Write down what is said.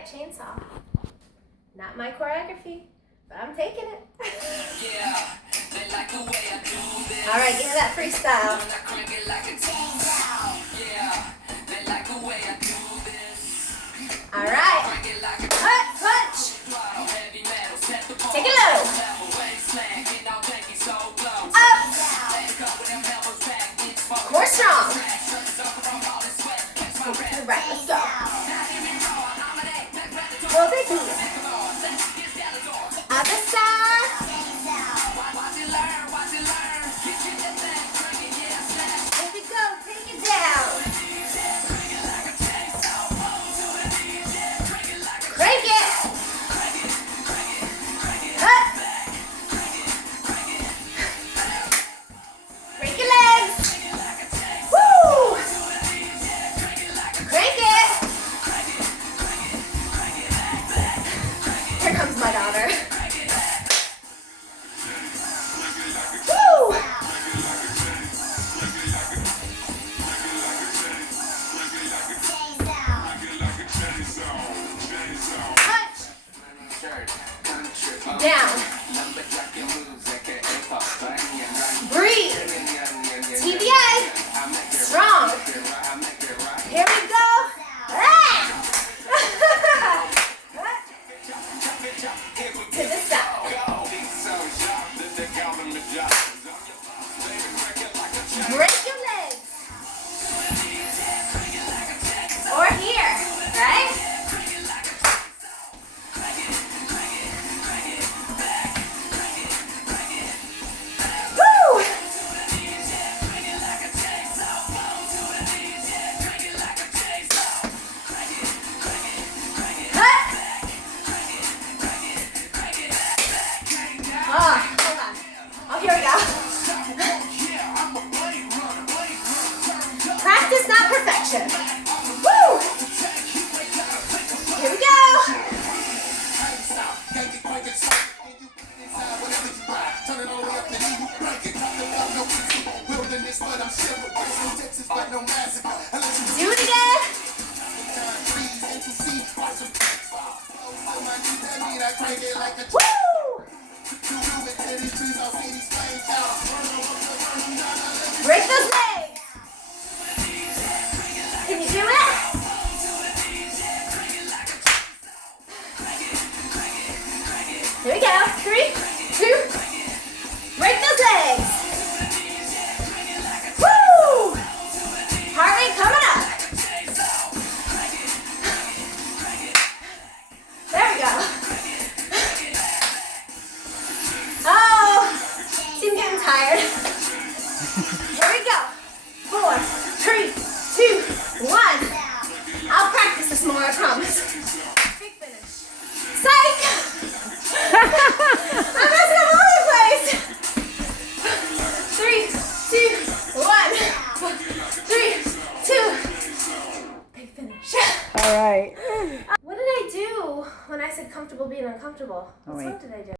right, chainsaw. Not my choreography, but I'm taking it. All right, give me that freestyle. All right. Cut, punch. Take it low. Up. More strong. All right, let's go. Hold it here. Other side. Here we go. Take it down. Crank it. Cut. Break your legs. Woo! Crank it. Here comes my daughter. Woo! Punch. Down. Breathe. TVA. Strong. Here we go. Ah! To the side. Break your legs. Or here, right? Woo! Cut. Hold on. Oh, here we go. Practice, not perfection. Woo! Here we go. Do it again. Woo! Break those legs. Can you do it? Here we go. 3, 2. Break those legs. Woo! Heart rate coming up. There we go. Oh, see, I'm getting tired. Here we go. 4, 3, 2, 1. I'll practice this more, I promise. Big finish. Psych! I'm messing up all over the place. 3, 2, 1. 3, 2. Big finish. All right. What did I do when I said comfortable being uncomfortable? What song did I do?